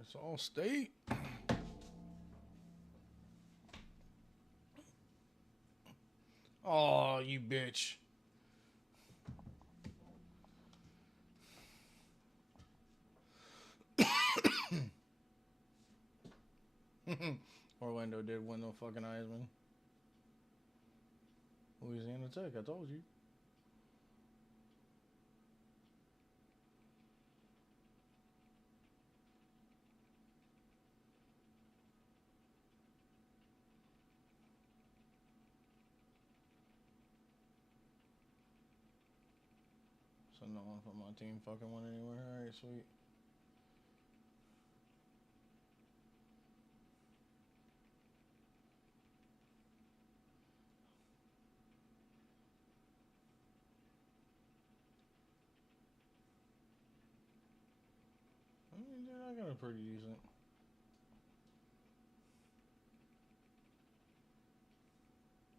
It's all state. Oh, you bitch. Orlando did win the fucking Heisman. Louisiana Tech, I told you. So no one from my team fucking went anywhere. Alright, sweet. I mean, dude, I got a pretty decent.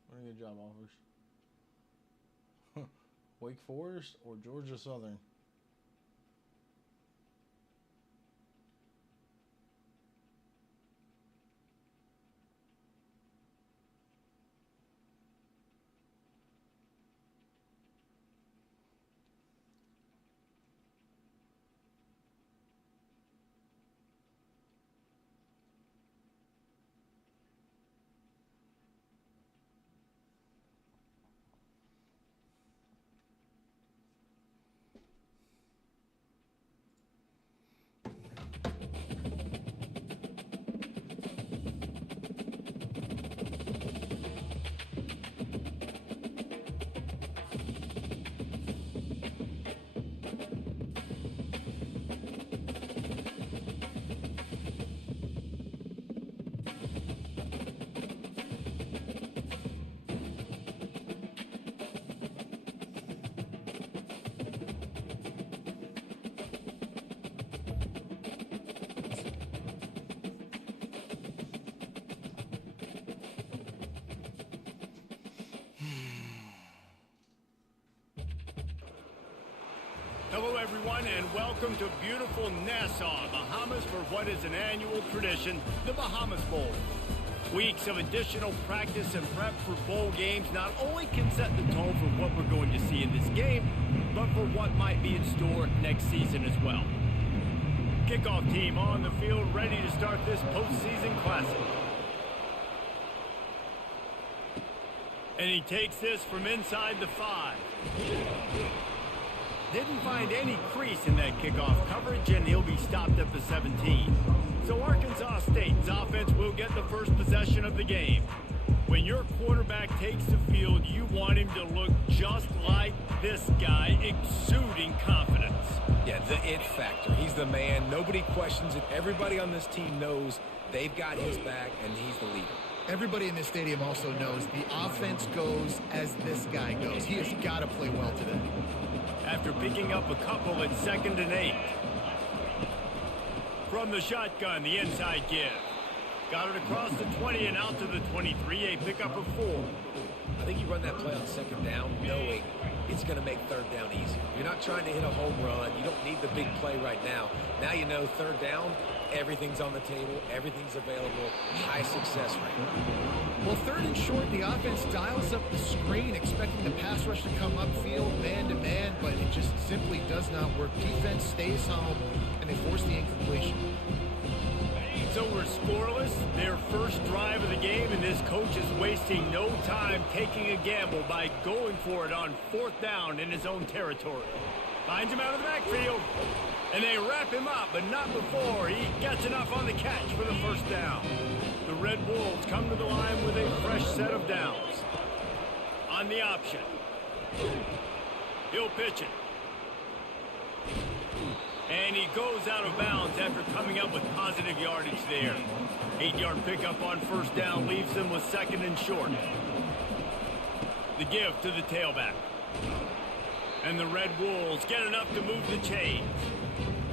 What are your job offers? Wake Forest or Georgia Southern? Hello, everyone, and welcome to beautiful Nassau, Bahamas, for what is an annual tradition, the Bahamas Bowl. Weeks of additional practice and prep for bowl games not only can set the tone for what we're going to see in this game, but for what might be in store next season as well. Kickoff team on the field, ready to start this postseason classic. And he takes this from inside the 5. Didn't find any crease in that kickoff coverage, and he'll be stopped at the 17. So Arkansas State's offense will get the first possession of the game. When your quarterback takes the field, you want him to look just like this guy, exuding confidence. Yeah, the it factor. He's the man. Nobody questions it. Everybody on this team knows they've got his back, and he's the leader. Everybody in this stadium also knows the offense goes as this guy goes. He has got to play well today. After picking up a couple at 2nd and 8. From the shotgun, the inside give. Got it across the 20 and out to the 23, a pickup of 4. I think you run that play on 2nd down knowing it's going to make 3rd down easy. You're not trying to hit a home run. You don't need the big play right now. Now you know 3rd down, everything's on the table, everything's available, high success rate. Well, 3rd and short, the offense dials up the screen, expecting the pass rush to come upfield, man-to-man, but it just simply does not work. Defense stays home, and they force the incompletion. So we're scoreless, their first drive of the game, and this coach is wasting no time taking a gamble by going for it on 4th down in his own territory. Finds him out of the backfield, and they wrap him up, but not before he gets enough on the catch for the 1st down. The Red Wolves come to the line with a fresh set of downs. On the option, he'll pitch it. And he goes out of bounds after coming up with positive yardage there. 8-yard pickup on 1st down leaves them with 2nd and short. The give to the tailback. And the Red Wolves get enough to move the chains.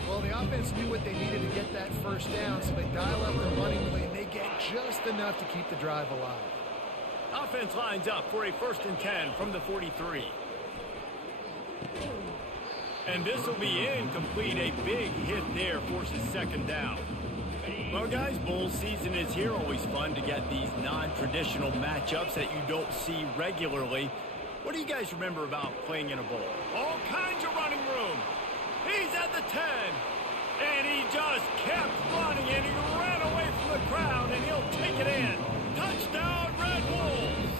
Well, the offense knew what they needed to get that 1st down, so they dial up the running play, and they get just enough to keep the drive alive. Offense lines up for a 1st and 10 from the 43. And this will be incomplete. A big hit there forces 2nd down. Well, guys, bowl season is here. Always fun to get these non-traditional matchups that you don't see regularly. What do you guys remember about playing in a bowl? All kinds of running room. He's at the 10. And he just kept running, and he ran away from the crowd, and he'll take it in. Touchdown, Red Wolves!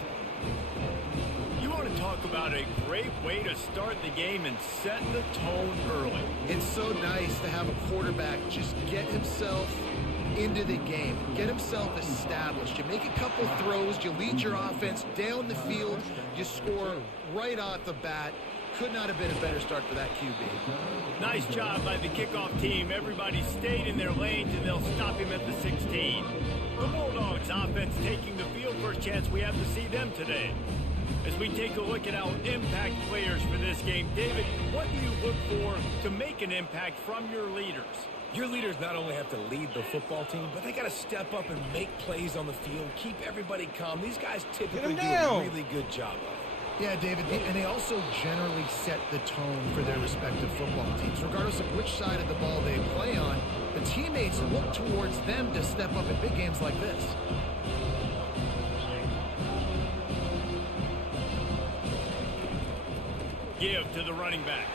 You want to talk about a great way to start the game and set the tone early. It's so nice to have a quarterback just get himself into the game, get himself established. You make a couple throws, you lead your offense down the field, you score right off the bat. Could not have been a better start for that QB. Nice job by the kickoff team. Everybody stayed in their lanes, and they'll stop him at the 16. The Bulldogs offense taking the field. First chance we have to see them today. As we take a look at our impact players for this game, David, what do you look for to make an impact from your leaders? Your leaders not only have to lead the football team, but they got to step up and make plays on the field, keep everybody calm. These guys typically do a really good job of it. Yeah, David, and they also generally set the tone for their respective football teams. Regardless of which side of the ball they play on, the teammates look towards them to step up in big games like this. Give to the running back.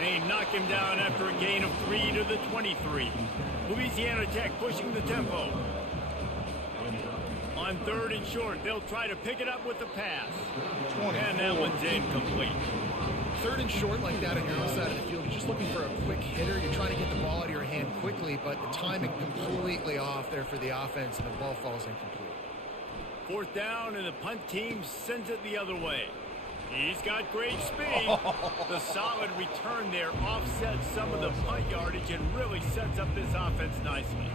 They knock him down after a gain of 3 to the 23. Louisiana Tech pushing the tempo. On 3rd and short, they'll try to pick it up with the pass. And that one's incomplete. 3rd and short like that on your own side of the field, you're just looking for a quick hitter. You're trying to get the ball out of your hand quickly, but the timing completely off there for the offense, and the ball falls incomplete. 4th down, and the punt team sends it the other way. He's got great speed. The solid return there offsets some of the punt yardage and really sets up this offense nicely.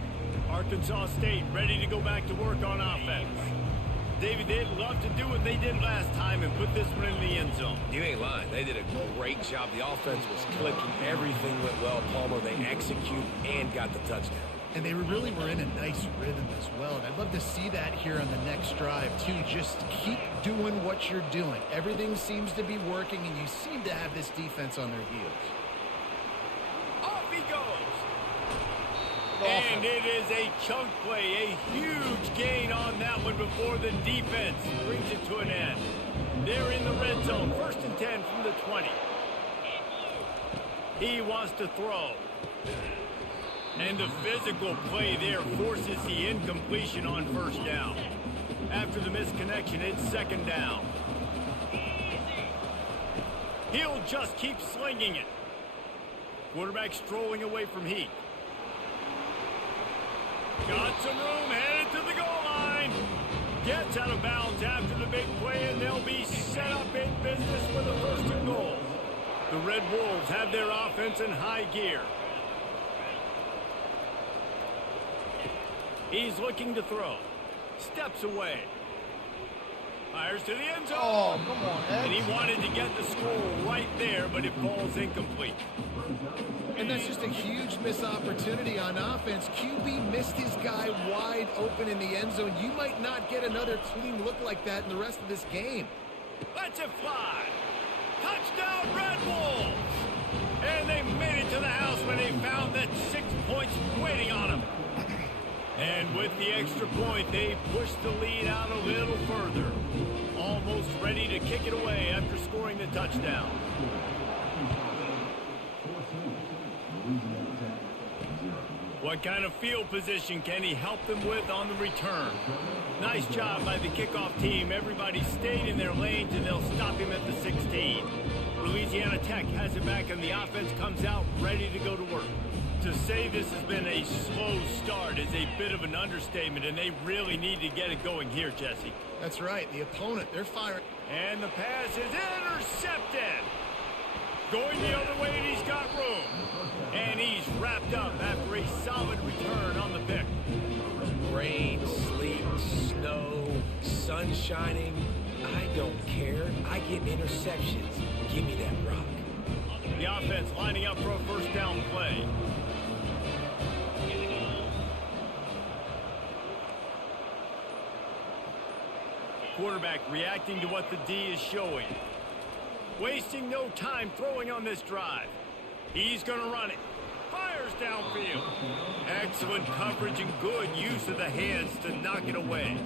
Arkansas State ready to go back to work on offense. David, they'd love to do what they did last time and put this one in the end zone. You ain't lying. They did a great job. The offense was clicking. Everything went well. Palmer, they executed and got the touchdown. And they really were in a nice rhythm as well. And I'd love to see that here on the next drive, too. Just keep doing what you're doing. Everything seems to be working, and you seem to have this defense on their heels. Off he goes. And it is a chunk play, a huge gain on that one before the defense brings it to an end. They're in the red zone, 1st and 10 from the 20. He wants to throw. And the physical play there forces the incompletion on 1st down. After the misconnection, it's 2nd down. He'll just keep slinging it. Quarterback strolling away from Heath. Got some room, headed to the goal line. Gets out of bounds after the big play, and they'll be set up in business with a 1st and goal. The Red Wolves have their offense in high gear. He's looking to throw. Steps away. Fires to the end zone. Oh, come on, Ed. And he wanted to get the score right there, but it falls incomplete. And that's just a huge missed opportunity on offense. QB missed his guy wide open in the end zone. You might not get another clean look like that in the rest of this game. Lets it fly. Touchdown, Red Wolves. And they made it to the house when they found that 6 points waiting on them. And with the extra point, they pushed the lead out a little further. Almost ready to kick it away after scoring the touchdown. What kind of field position can he help them with on the return? Nice job by the kickoff team. Everybody stayed in their lanes, and they'll stop him at the 16. Louisiana Tech has it back, and the offense comes out ready to go to work. To say this has been a slow start is a bit of an understatement, and they really need to get it going here, Jesse. That's right. The opponent, they're firing. And the pass is intercepted. Going the other way, and he's got room. And he's wrapped up after a solid return on the pick. Rain, sleet, snow, sun shining. I don't care. I get interceptions. Give me that rock. The offense lining up for a 1st down play. Quarterback reacting to what the D is showing. Wasting no time throwing on this drive. He's going to run it. Fires fires downfield. Excellent coverage and good use of the hands to knock it away.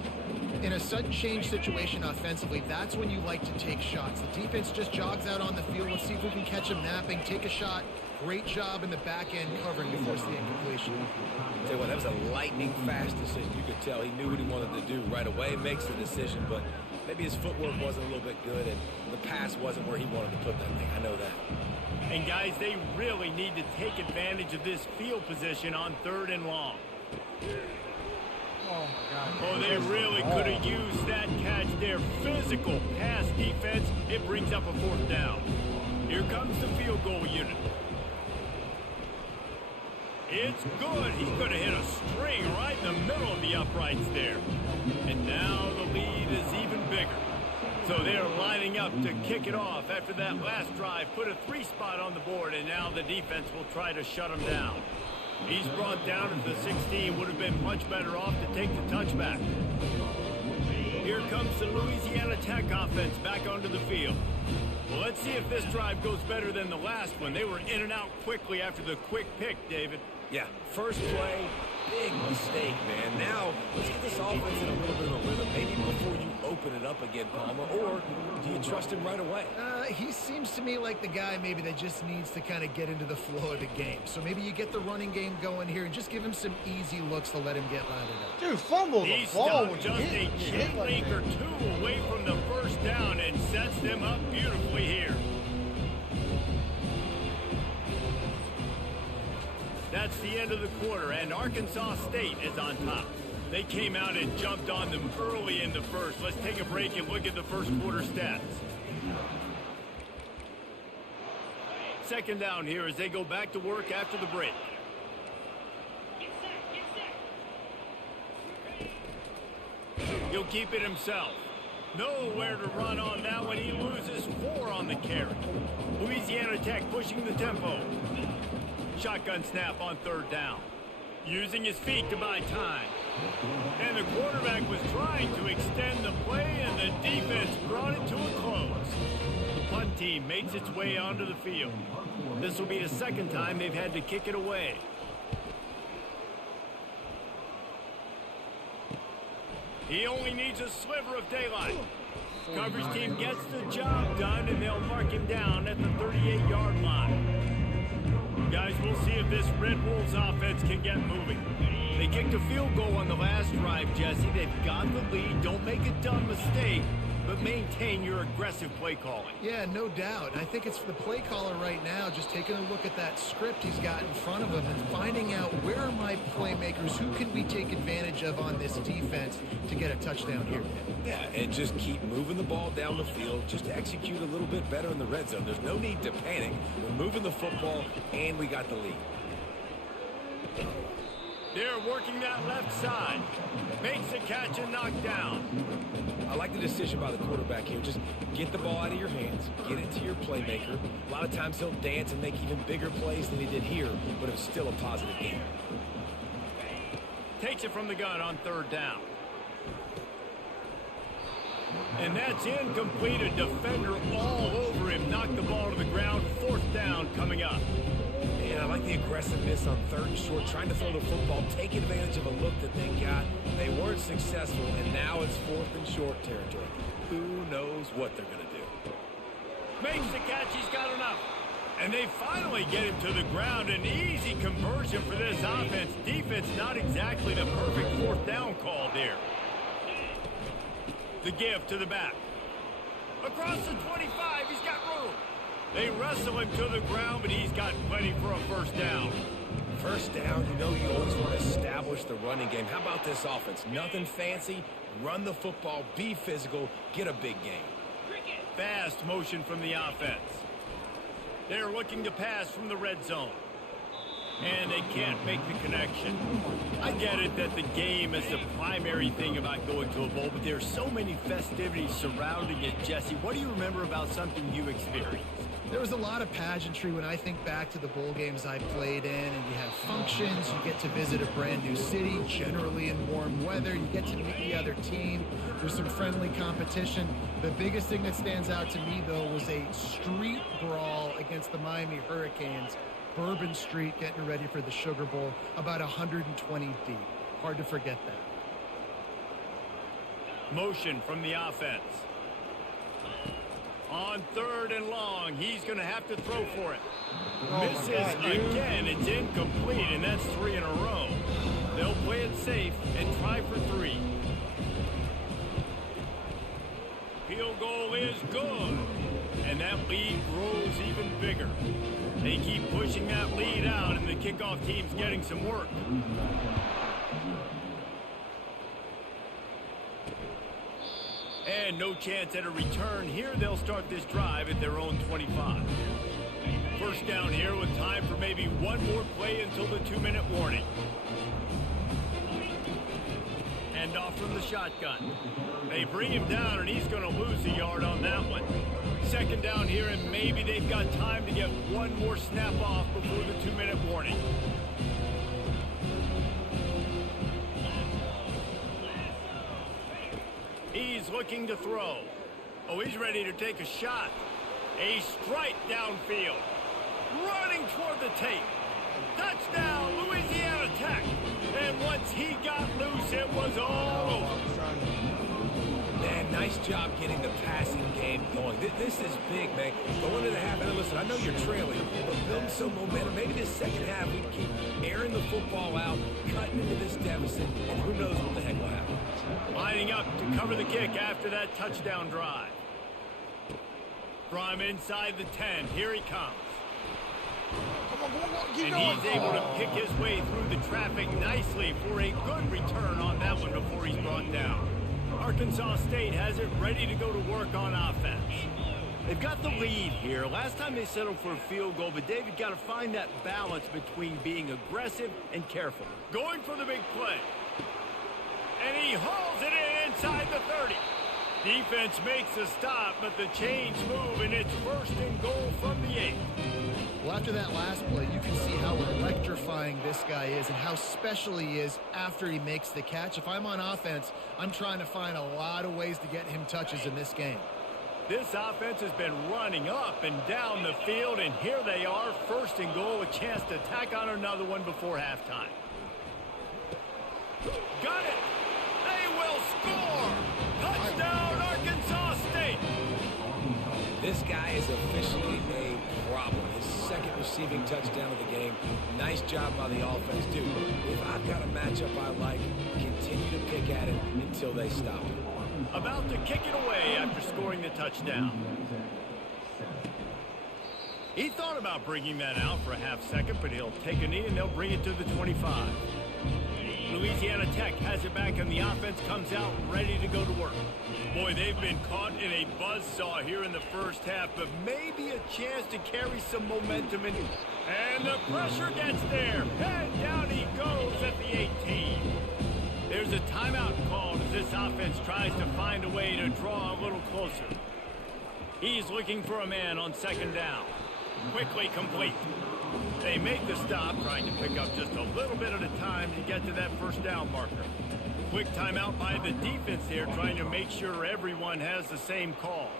In a sudden change situation offensively, that's when you like to take shots. The defense just jogs out on the field. Let's see if we can catch them napping, take a shot. Great job in the back end covering to force the incompletion. Tell you what, that was a lightning fast decision. You could tell he knew what he wanted to do right away, makes the decision, but maybe his footwork wasn't a little bit good and the pass wasn't where he wanted to put that thing. I know that. And guys, they really need to take advantage of this field position on 3rd and long. Oh, my God. Oh, they really could have used that catch there. Physical pass defense. It brings up a 4th down. Here comes the field goal unit. It's good. He's going to hit a string right in the middle of the uprights there. And now the lead is even bigger. So they're lining up to kick it off after that last drive. Put a 3-spot on the board, and now the defense will try to shut him down. He's brought down at the 16. Would have been much better off to take the touchback. Here comes the Louisiana Tech offense back onto the field. Well, let's see if this drive goes better than the last one. They were in and out quickly after the quick pick, David. Yeah, first play, big mistake, man. Now, let's get this offense in a little bit of a rhythm. Maybe before you open it up again, Palmer, or do you trust him right away? He seems to me like the guy maybe that just needs to kind of get into the flow of the game. So maybe you get the running game going here and just give him some easy looks to let him get lathered up. Dude, fumble the He ball stopped when you just hit a it. chain link or two away from the 1st down and sets them up beautifully here. That's the end of the quarter, and Arkansas State is on top. They came out and jumped on them early in the first. Let's take a break and look at the first quarter stats. 2nd down here as they go back to work after the break. He'll keep it himself. Nowhere to run on that one. He loses 4 on the carry. Louisiana Tech pushing the tempo. Shotgun snap on 3rd down. Using his feet to buy time. And the quarterback was trying to extend the play, and the defense brought it to a close. The punt team makes its way onto the field. This will be the 2nd time they've had to kick it away. He only needs a sliver of daylight. Coverage team gets the job done, and they'll mark him down at the 38-yard line. Guys, we'll see if this Red Wolves offense can get moving. They kicked a field goal on the last drive, Jesse. They've got the lead. Don't make a dumb mistake, but maintain your aggressive play calling. Yeah, no doubt. I think it's for the play caller right now, just taking a look at that script he's got in front of him and finding out where are my playmakers, who can we take advantage of on this defense to get a touchdown here. Yeah, and just keep moving the ball down the field. Just execute a little bit better in the red zone. There's no need to panic. We're moving the football, and we got the lead. They're working that left side. Makes the catch and knock down. I like the decision by the quarterback here. Just get the ball out of your hands. Get it to your playmaker. A lot of times he'll dance and make even bigger plays than he did here, but it was still a positive game. Takes it from the gun on 3rd down. And that's incomplete. A defender all over him. Knocked the ball to the ground. 4th down coming up. And I like the aggressiveness on 3rd and short, trying to throw the football, take advantage of a look that they got. They weren't successful, and now it's 4th and short territory. Who knows what they're going to do? Makes the catch. He's got enough. And they finally get him to the ground. An easy conversion for this offense. Defense not exactly the perfect 4th down call there. The give to the back. Across the 25, he's got room. They wrestle him to the ground, but he's got plenty for a 1st down. 1st down, you know you always want to establish the running game. How about this offense? Nothing fancy. Run the football, be physical, get a big game. Fast motion from the offense. They're looking to pass from the red zone. And they can't make the connection. I get it that the game is the primary thing about going to a bowl, but there's so many festivities surrounding it, Jesse. What do you remember about something you experienced? There was a lot of pageantry when I think back to the bowl games I played in, and you have functions, you get to visit a brand new city, generally in warm weather, you get to meet the other team, there's some friendly competition. The biggest thing that stands out to me, though, was a street brawl against the Miami Hurricanes Bourbon Street getting ready for the Sugar Bowl, about 120 deep. Hard to forget that. Motion from the offense. On 3rd and long, he's going to have to throw for it. Misses again. It's incomplete, and that's 3 in a row. They'll play it safe and try for 3. Field goal is good, and that lead grows even bigger. They keep pushing that lead out, and the kickoff team's getting some work. And no chance at a return here. They'll start this drive at their own 25. First down here with time for maybe one more play until the 2-minute warning. Hand off from the shotgun. They bring him down, and he's going to lose a yard on that one. Second down here, and maybe they've got time to get one more snap off before the 2-minute warning. He's looking to throw. Oh, he's ready to take a shot. A strike downfield. Running toward the tape. Touchdown, Louisiana Tech. And once he got loose, it was all over. Man, nice job getting the passing game going. This is big, man. Going into the half, and listen, I know you're trailing, but building some momentum. Maybe this second half we keep airing the football out, cutting into this deficit, and who knows what the heck will happen. Lining up to cover the kick after that touchdown drive. From inside the 10, here he comes. And he's able to pick his way through the traffic nicely for a good return on that one before he's brought down. Arkansas State has it ready to go to work on offense. They've got the lead here. Last time they settled for a field goal, but David got to find that balance between being aggressive and careful. Going for the big play. And he hauls it in inside the 30. Defense makes a stop, but the chains move, and it's 1st and goal from the 8. Well, after that last play, you can see how electrifying this guy is and how special he is after he makes the catch. If I'm on offense, I'm trying to find a lot of ways to get him touches in this game. This offense has been running up and down the field, and here they are, 1st and goal, a chance to tack on another one before halftime. Got it! They will score! Touchdown, Arkansas State! This guy is officially a problem. His 2nd receiving touchdown of the game. Nice job by the offense, dude. If I've got a matchup I like, continue to pick at it until they stop it. About to kick it away after scoring the touchdown. He thought about bringing that out for a half second, but he'll take a knee and they'll bring it to the 25. Louisiana Tech has it back, and the offense comes out ready to go to work. Boy, they've been caught in a buzzsaw here in the first half, but maybe a chance to carry some momentum in. And the pressure gets there. And down he goes at the 18. There's a timeout called as this offense tries to find a way to draw a little closer. He's looking for a man on 2nd down. Quickly complete. They make the stop, trying to pick up just a little bit at a time to get to that 1st down marker. Quick timeout by the defense here, trying to make sure everyone has the same call.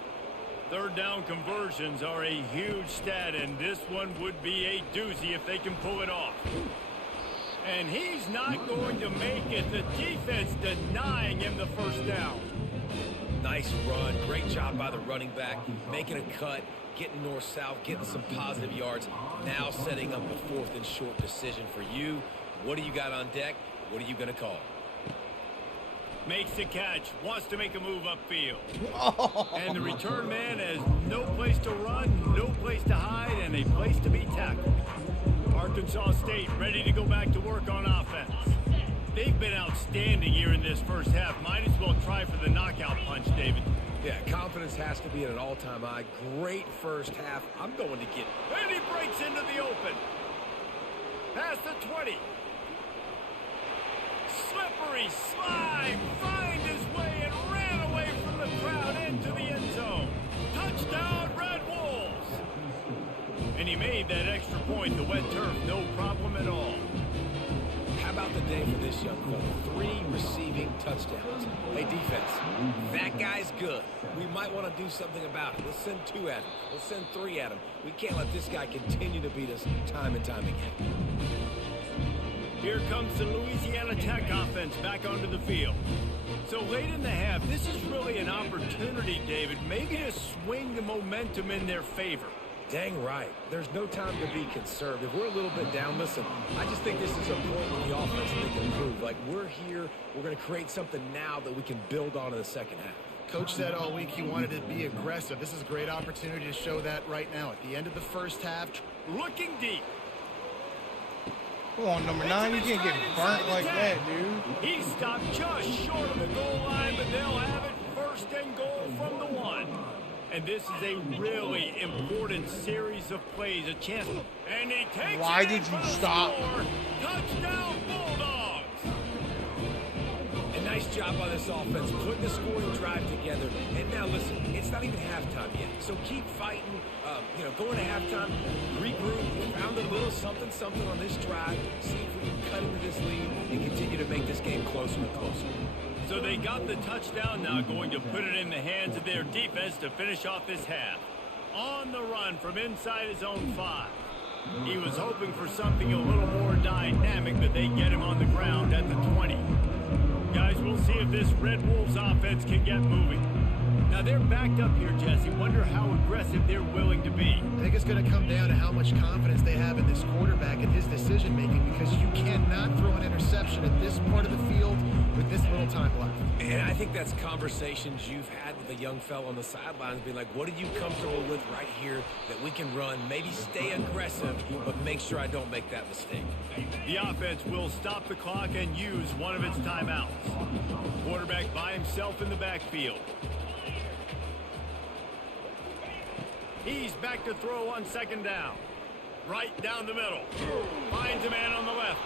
3rd down conversions are a huge stat, and this one would be a doozy if they can pull it off. And he's not going to make it. The defense denying him the 1st down. Nice run. Great job by the running back. Making a cut, getting north-south, getting some positive yards. Now setting up a 4th and short decision for you. What do you got on deck? What are you going to call? Makes the catch. Wants to make a move upfield. And the return man has no place to run, no place to hide, and a place to be tackled. Arkansas State ready to go back to work on offense. They've been outstanding here in this first half. Might as well try for the knockout punch, David. Yeah, confidence has to be at an all-time high. Great first half. I'm going to get... And he breaks into the open. Past the 20. Slippery slide. Find his way and ran away from the crowd into the end zone. Touchdown, Red Wolves. And he made that extra point. The wet turf, no problem at all. How about the day for this young fella. 3 receiving touchdowns. Hey, defense, that guy's good. We might want to do something about it. Let's send 2 at him. Let's send 3 at him. We can't let this guy continue to beat us time and time again. Here comes the Louisiana Tech offense back onto the field. So late in the half, this is really an opportunity, David, maybe to swing the momentum in their favor. Dang right. There's no time to be conservative. We're a little bit down. Listen, I just think this is a point where the offense can improve. Like, we're here. We're going to create something now that we can build on in the second half. Coach said all week he wanted to be aggressive. This is a great opportunity to show that right now. At the end of the first half. Looking deep. Come on, number 9. You can't get burnt like that, dude. He stopped just short of the goal line, but they'll have it first and goal from the 1. And this is a really important series of plays. A chance. And he takes Why did you stop? Touchdown, Bulldogs. A nice job by this offense, putting the scoring drive together. And now, listen, it's not even halftime yet. So keep fighting. Going to halftime, regroup, found a little something on this drive. See if we can cut into this lead and continue to make this game closer and closer. So they got the touchdown, now going to put it in the hands of their defense to finish off this half. On the run from inside his own 5. He was hoping for something a little more dynamic, but they get him on the ground at the 20. Guys, we'll see if this Red Wolves offense can get moving. Now they're backed up here, Jesse. Wonder how aggressive they're willing to be. I think it's going to come down to how much confidence they have in this quarterback and his decision-making, because you cannot throw an interception at this part of the field with this little time left. And I think that's conversations you've had with a young fellow on the sidelines, being like, what are you comfortable with right here that we can run? Maybe stay aggressive, but make sure I don't make that mistake. The offense will stop the clock and use one of its timeouts. Quarterback by himself in the backfield. He's back to throw on second down. Right down the middle. Finds a man on the left.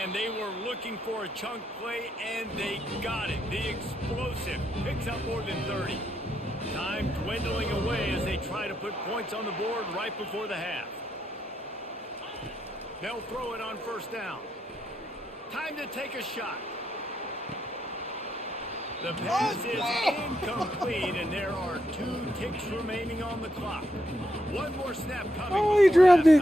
And they were looking for a chunk play, and they got it. The explosive picks up more than 30. Time dwindling away as they try to put points on the board right before the half. They'll throw it on first down. Time to take a shot. The pass is incomplete, and there are 2 ticks remaining on the clock. One more snap coming. Oh, he dropped it.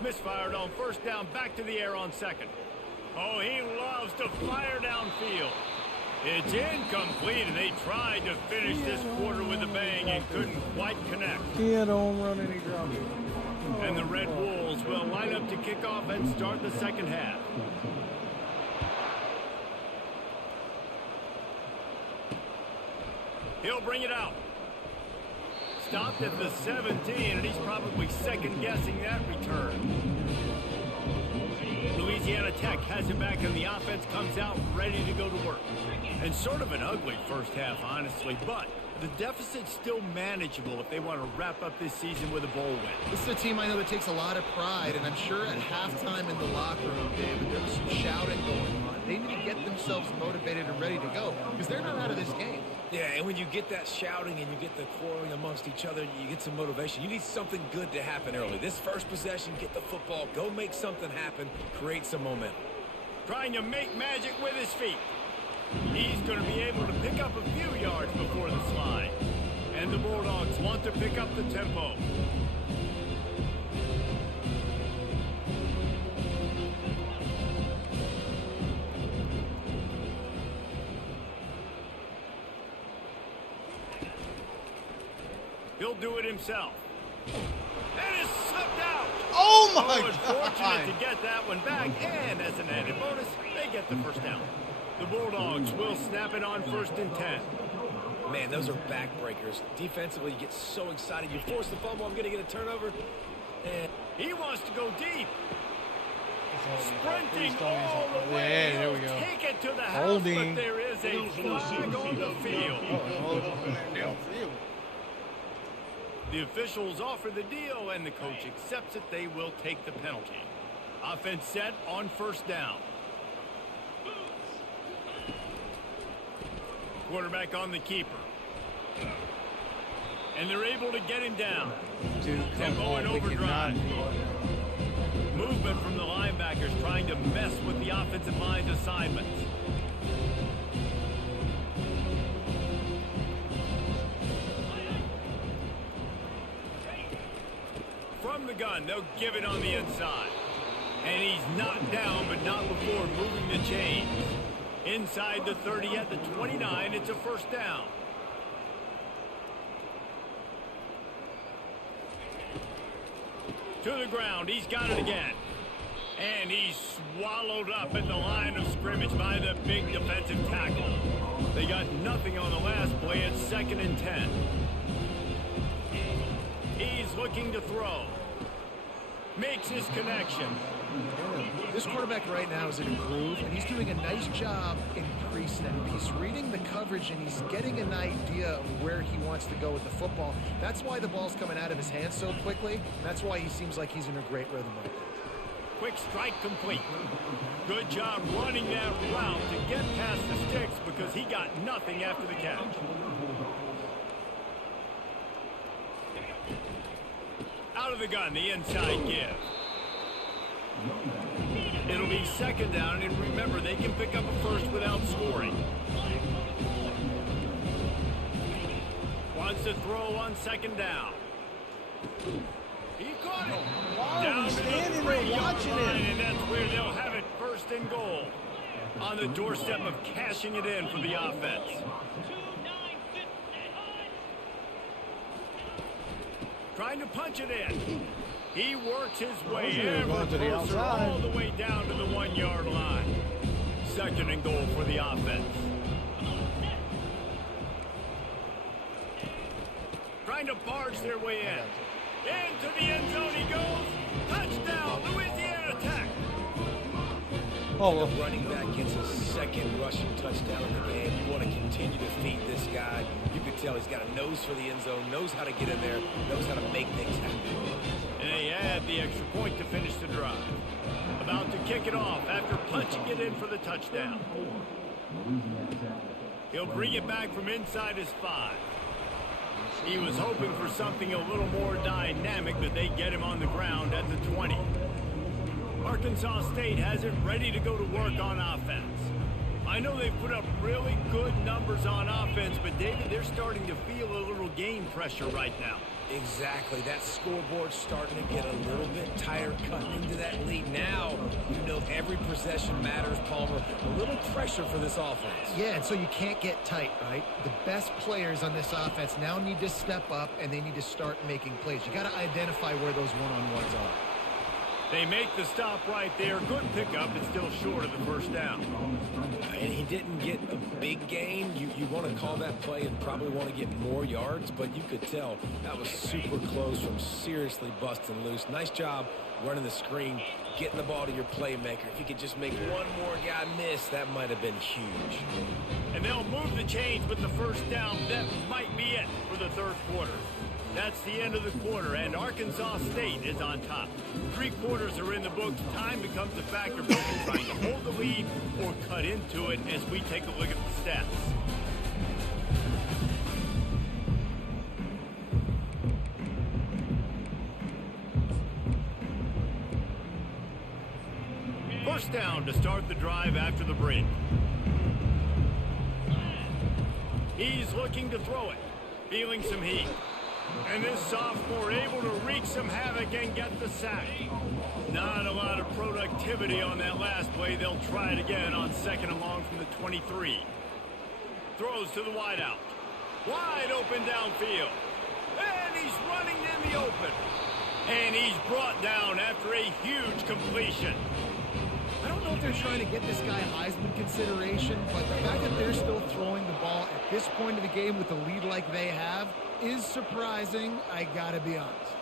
Misfired on first down, back to the air on second. Oh, he loves to fire downfield. It's incomplete, and they tried to finish this quarter with a bang and couldn't quite connect. He had a home run and he dropped it. And the Red Wolves will line up to kick off and start the second half. He'll bring it out. Stopped at the 17, and he's probably second-guessing that return. Louisiana Tech has it back, and the offense comes out ready to go to work. And sort of an ugly first half, honestly, but the deficit's still manageable if they want to wrap up this season with a bowl win. This is a team I know that takes a lot of pride, and I'm sure at halftime in the locker room, David, there was some shouting going on. They need to get themselves motivated and ready to go, because they're not out of this game. Yeah, and when you get that shouting and you get the quarreling amongst each other, you get some motivation. You need something good to happen early. This first possession, get the football, go make something happen, create some momentum. Trying to make magic with his feet. He's going to be able to pick up a few yards before the slide. And the Bulldogs want to pick up the tempo. He'll do it himself. And it's slipped out. Oh, my God. Fortunate to get that one back. And as an added bonus, they get the first down. The Bulldogs will snap it on 1st and 10. Man, those are backbreakers. Defensively, you get so excited. You force the fumble, I'm going to get a turnover. And he wants to go deep. Sprinting all the way. Yeah, there we go. Take it to the house, Holding. but there is a flag on the field. The officials offer the deal, and the coach accepts it. They will take the penalty. Offense set on first down. Quarterback on the keeper. And they're able to get him down. Dude, come Tempo on, and we cannot. overdrive. Movement from the linebackers trying to mess with the offensive line's assignments. From the gun, they'll give it on the inside. And he's knocked down, but not before moving the chains. Inside the 30 at the 29, it's a first down. To the ground, he's got it again. And he's swallowed up at the line of scrimmage by the big defensive tackle. They got nothing on the last play. It's 2nd and 10. He's looking to throw. Makes his connection. This quarterback right now is in a groove, and he's doing a nice job in pre-snap. He's reading the coverage, and he's getting an idea of where he wants to go with the football. That's why the ball's coming out of his hands so quickly. That's why he seems like he's in a great rhythm right now. Quick strike complete. Good job running that route to get past the sticks because he got nothing after the catch. Out of the gun, the inside give. It'll be 2nd down, and remember, they can pick up a first without scoring. Wants to throw on 2nd down. He caught it. Why are Down we to the standing there 3-yard watching line, it? and that's where they'll have it 1st and goal. On the doorstep of cashing it in for the offense. Trying to punch it in. He works his way ever closer all the way down to the 1-yard line. 2nd and goal for the offense. Trying to barge their way in. Into the end zone he goes. Touchdown, Louisiana Tech. Oh, well. The running back gets his 2nd rushing touchdown in the game. You want to continue to feed this guy. You can tell he's got a nose for the end zone, knows how to get in there, knows how to make things happen. And they add the extra point to finish the drive. About to kick it off after punching it in for the touchdown. He'll bring it back from inside his 5. He was hoping for something a little more dynamic, but they get him on the ground at the 20. Arkansas State has it ready to go to work on offense. I know they've put up really good numbers on offense, but David, they're starting to feel a little game pressure right now. Exactly. That scoreboard's starting to get a little bit tighter, cutting into that lead. Now, you know every possession matters, Palmer. A little pressure for this offense. Yeah, and so you can't get tight, right? The best players on this offense now need to step up, and they need to start making plays. You got to identify where those one-on-ones are. They make the stop right there. Good pickup. It's still short of the first down. And he didn't get a big gain. You want to call that play and probably want to get more yards, but you could tell that was super close from seriously busting loose. Nice job running the screen, getting the ball to your playmaker. If you could just make one more guy miss, that might have been huge. And they'll move the chains with the first down. That might be it for the 3rd quarter. That's the end of the quarter, and Arkansas State is on top. 3 quarters are in the books. Time becomes a factor for them trying to hold the lead or cut into it as we take a look at the stats. First down to start the drive after the break. He's looking to throw it, feeling some heat. And this sophomore able to wreak some havoc and get the sack. Not a lot of productivity on that last play. They'll try it again on 2nd and long from the 23. Throws to the wideout. Wide open downfield. And he's running in the open. And he's brought down after a huge completion. I don't know if they're trying to get this guy Heisman consideration, but the fact that they're still throwing the ball at this point of the game with a lead like they have is surprising, I gotta be honest.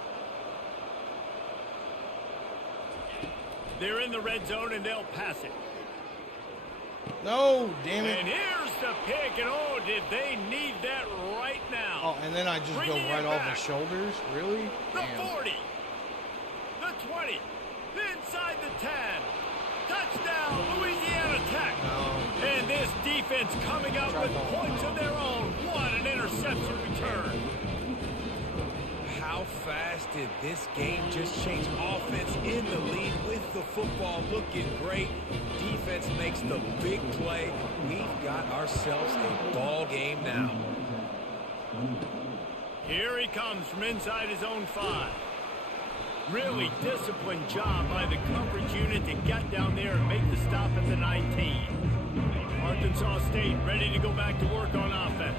They're in the red zone and they'll pass it. No, damn it. And here's a pick, and oh, did they need that right now. Oh, and then I just go right off the shoulders? Really? The Damn. 40, the 20, inside the 10. Touchdown, Louisiana Tech. No. And this defense coming up with points of their own. What an interception return. How fast did this game just change? Offense in the lead with the football looking great. Defense makes the big play. We've got ourselves a ball game now. Here he comes from inside his own 5. Really disciplined job by the coverage unit to get down there and make the stop at the 19. Arkansas State ready to go back to work on offense.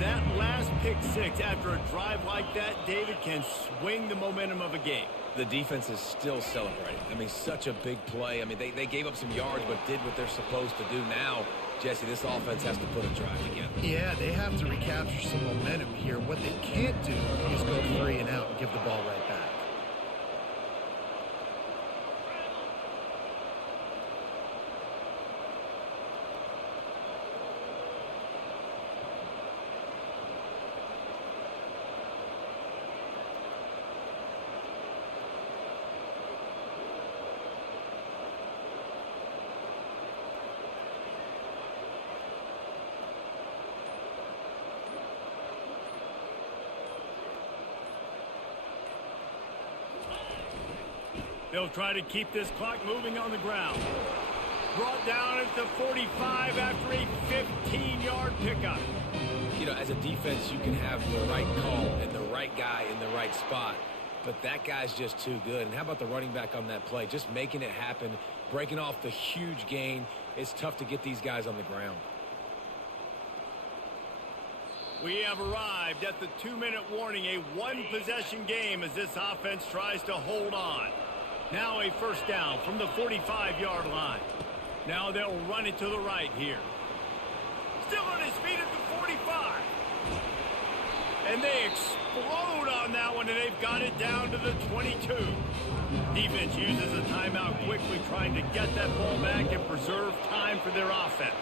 That last pick 6 after a drive like that, David, can swing the momentum of a game. The defense is still celebrating. I mean, such a big play. I mean, they gave up some yards but did what they're supposed to do. Now, Jesse, this offense has to put a drive together. Yeah, they have to recapture some momentum here. What they can't do is go 3 and out and give the ball right back. They'll try to keep this clock moving on the ground. Brought down at the 45 after a 15-yard pickup. You know, as a defense, you can have the right call and the right guy in the right spot, but that guy's just too good. And how about the running back on that play? Just making it happen, breaking off the huge gain. It's tough to get these guys on the ground. We have arrived at the 2-minute warning, a one-possession game as this offense tries to hold on. Now a first down from the 45-yard line. Now they'll run it to the right here. Still on his feet at the 45. And they explode on that one, and they've got it down to the 22. Defense uses a timeout quickly, trying to get that ball back and preserve time for their offense.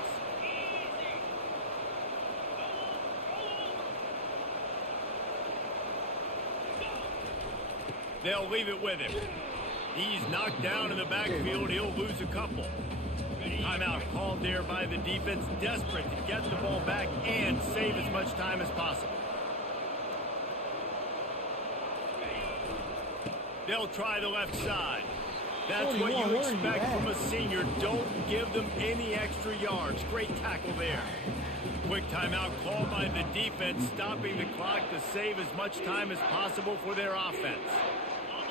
They'll leave it with him. He's knocked down in the backfield. He'll lose a couple. Timeout called there by the defense, desperate to get the ball back and save as much time as possible. They'll try the left side. That's what you expect from a senior. Don't give them any extra yards. Great tackle there. Quick timeout called by the defense, stopping the clock to save as much time as possible for their offense.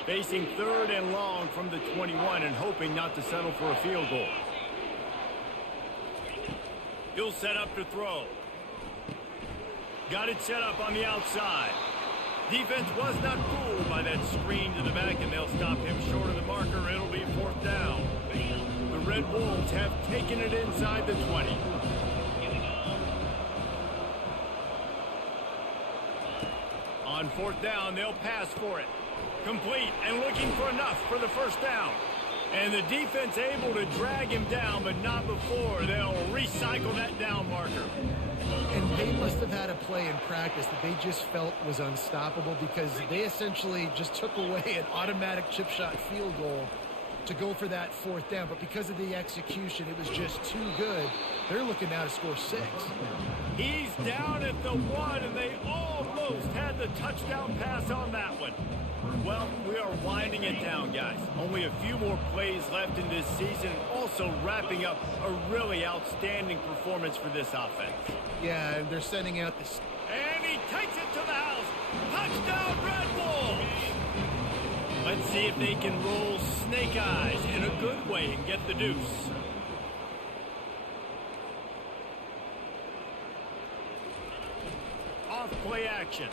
Facing 3rd and long from the 21 and hoping not to settle for a field goal. He'll set up to throw. Got it set up on the outside. Defense was not fooled by that screen to the back, and they'll stop him short of the marker. It'll be 4th down. The Red Wolves have taken it inside the 20. On 4th down, they'll pass for it. Complete and looking for enough for the first down. And the defense able to drag him down, but not before. They'll recycle that down marker. And they must have had a play in practice that they just felt was unstoppable, because they essentially just took away an automatic chip shot field goal to go for that 4th down. But because of the execution, it was just too good. They're looking now to score 6. He's down at the 1, and they almost had the touchdown pass on that one. Well, we are winding it down, guys. Only a few more plays left in this season, also wrapping up a really outstanding performance for this offense. Yeah, and they're sending out this. And he takes it to the house. Touchdown, Red Wolves! Let's see if they can roll snake eyes in a good way and get the deuce. Off play action.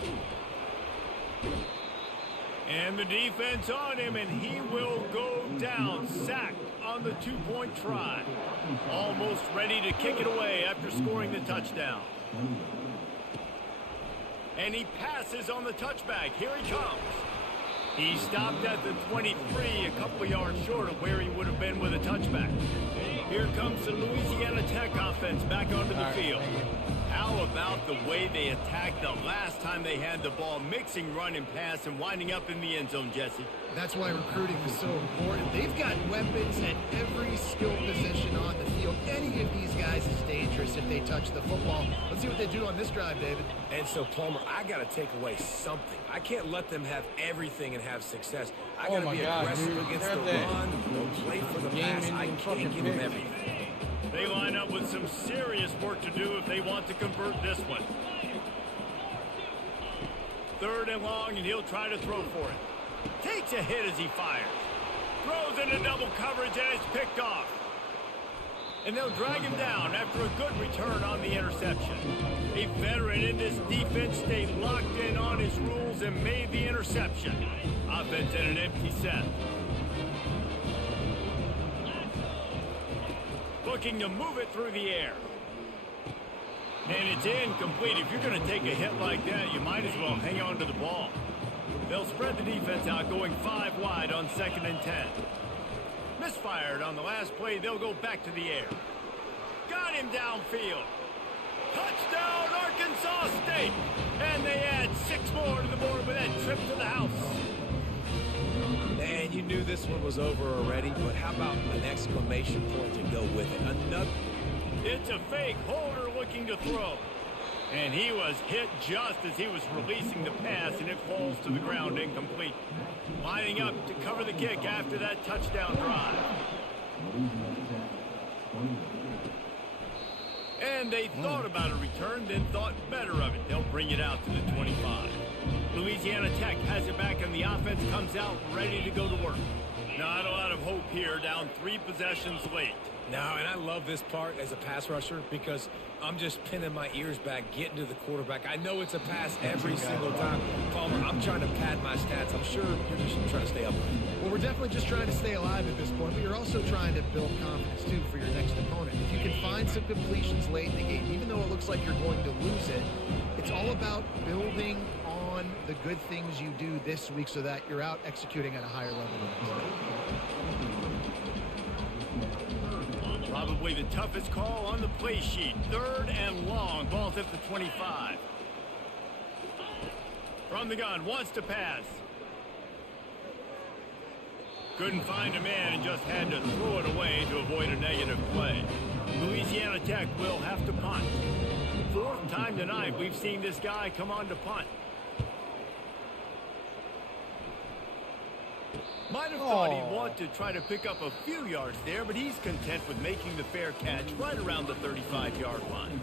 And the defense on him, and he will go down. Sacked on the 2-point try. Almost ready to kick it away after scoring the touchdown. And he passes on the touchback. Here he comes. He stopped at the 23, a couple yards short of where he would have been with a touchback. Here comes the Louisiana Tech offense back onto the field. How about the way they attacked the last time they had the ball, mixing run and pass and winding up in the end zone, Jesse? That's why recruiting is so important. They've got weapons at every skill position on the field. Any of these guys is dangerous if they touch the football. Let's see what they do on this drive, David. And so, Palmer, I got to take away something. I can't let them have everything and have success. I got to be aggressive against the run or play for the pass. I can't give them everything. They line up with some serious work to do if they want to convert this one. 3rd and long, and he'll try to throw for it. Takes a hit as he fires. Throws into double coverage, and it's picked off. And they'll drag him down after a good return on the interception. A veteran in this defense stayed locked in on his rules and made the interception. Offense at an empty set. Looking to move it through the air. And it's incomplete. If you're going to take a hit like that, you might as well hang on to the ball. They'll spread the defense out, going 5 wide on 2nd and 10. Misfired on the last play. They'll go back to the air. Got him downfield. Touchdown, Arkansas State. And they add 6 more to the board with that trip to the house. Man, you knew this one was over already, but how about an exclamation point to go with it? Another. It's a fake. Holder looking to throw. And he was hit just as he was releasing the pass, and it falls to the ground incomplete. Lining up to cover the kick after that touchdown drive. And they thought about a return, then thought better of it. They'll bring it out to the 25. Louisiana Tech has it back, and the offense comes out ready to go to work. Not a lot of hope here, down 3 possessions late. No, and I love this part as a pass rusher because I'm just pinning my ears back, getting to the quarterback. I know it's a pass every single time. Palmer, I'm trying to pad my stats. I'm sure you're just trying to stay up. Well, we're definitely just trying to stay alive at this point, but you're also trying to build confidence, too, for your next opponent. If you can find some completions late in the game, even though it looks like you're going to lose it, it's all about building on the good things you do this week so that you're out executing at a higher level. Probably the toughest call on the play sheet. 3rd and long. Ball's at the 25. From the gun. Wants to pass. Couldn't find a man and just had to throw it away to avoid a negative play. Louisiana Tech will have to punt. 4th time tonight we've seen this guy come on to punt. Might have thought he'd want to try to pick up a few yards there, but he's content with making the fair catch right around the 35-yard line.